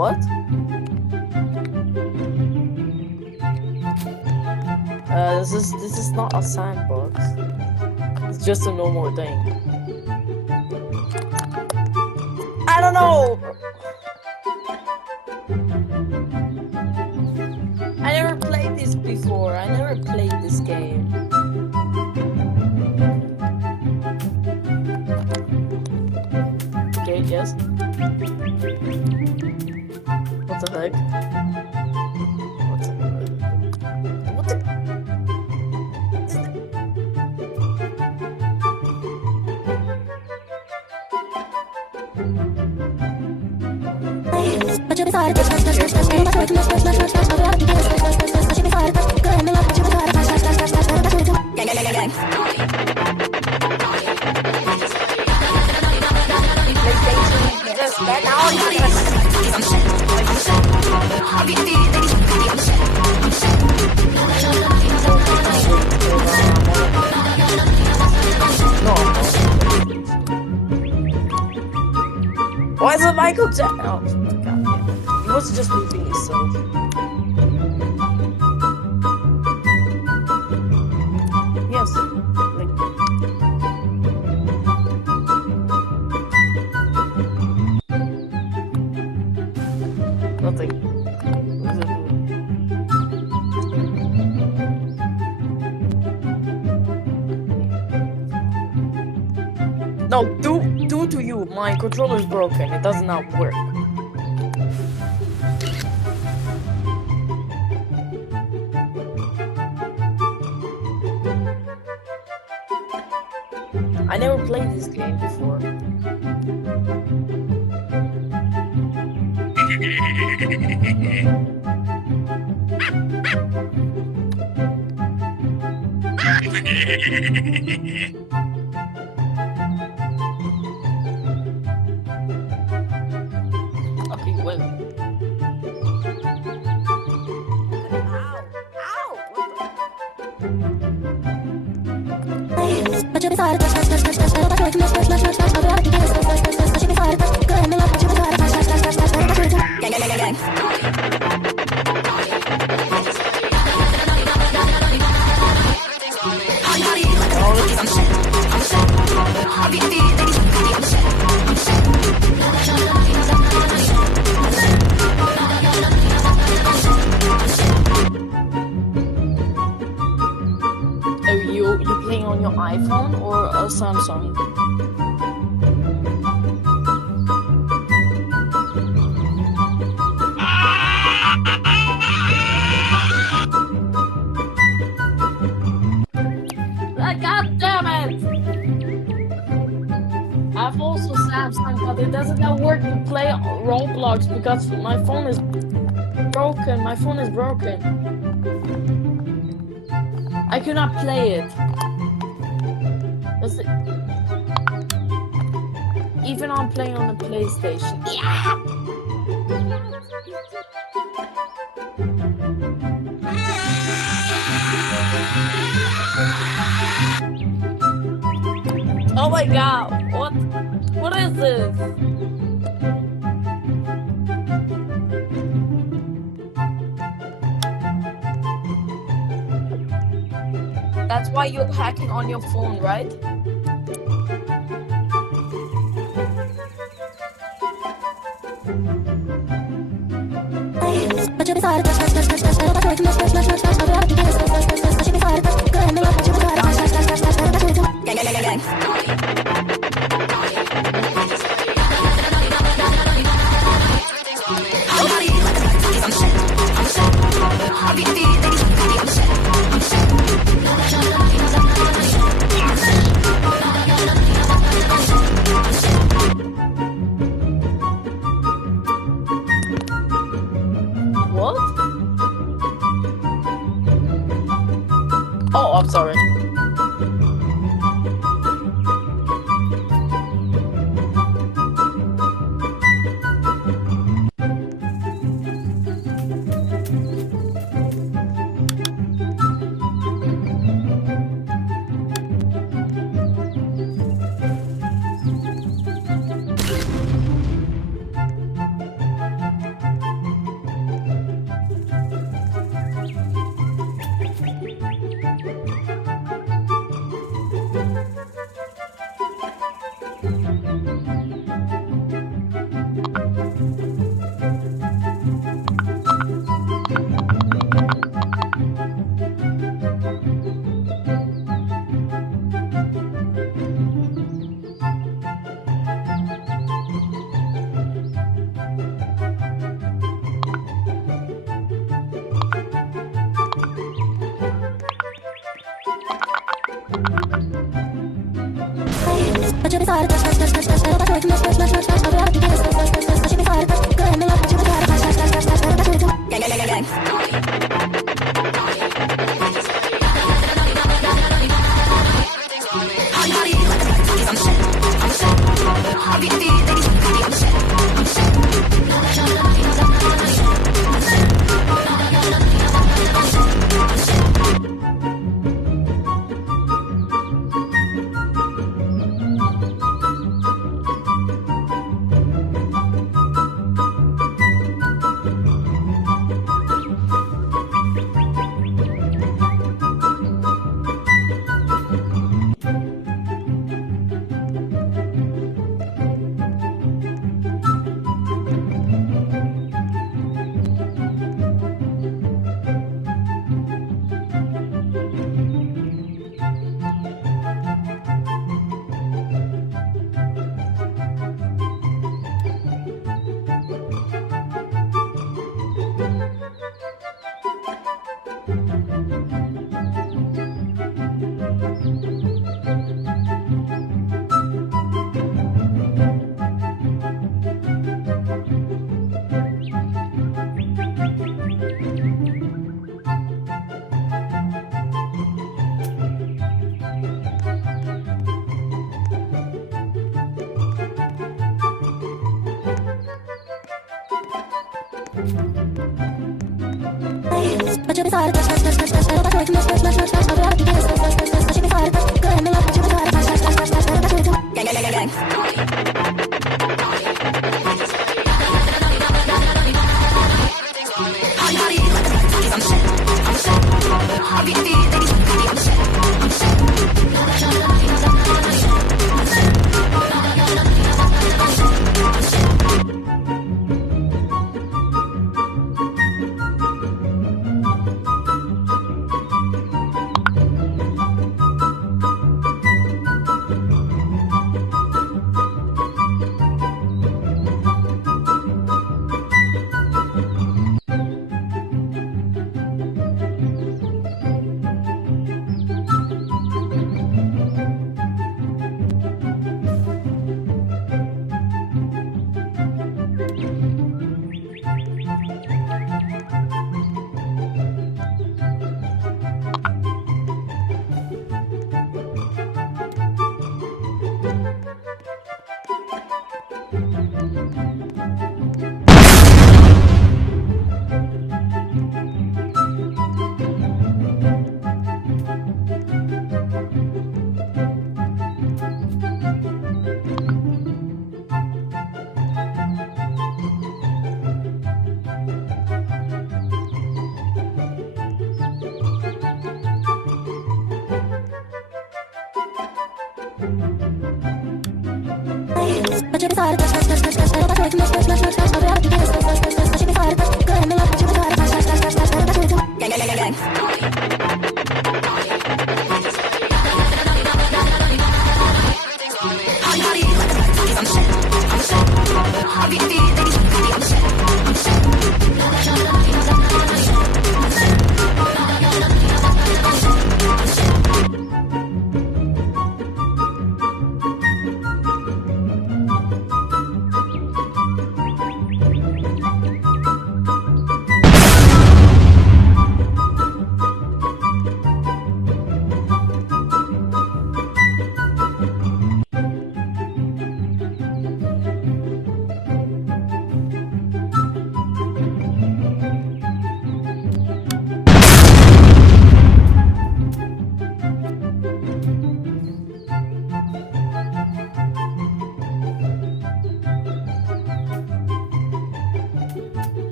What? This is not a sandbox. It's just a normal thing. I don't know. I never played this before. I never played this game. Okay, yes. What the heck? What the? Why is it Michael Jackson? Oh, God. He was just moving himself. Yes. Nothing. What is it doing? No, due to you, my controller is broken. It does not work. I never played this game before. Okay, wait. Ow! What you playing on your iPhone or a Samsung? God damn it! I have also Samsung, but it doesn't work to play Roblox because my phone is broken. My phone is broken. I cannot play it. Even I'm playing on the PlayStation. Yeah! Oh my god, what is this? That's why you're hacking on your phone, right? What? Oh, I'm sorry. But you'll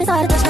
be sorry,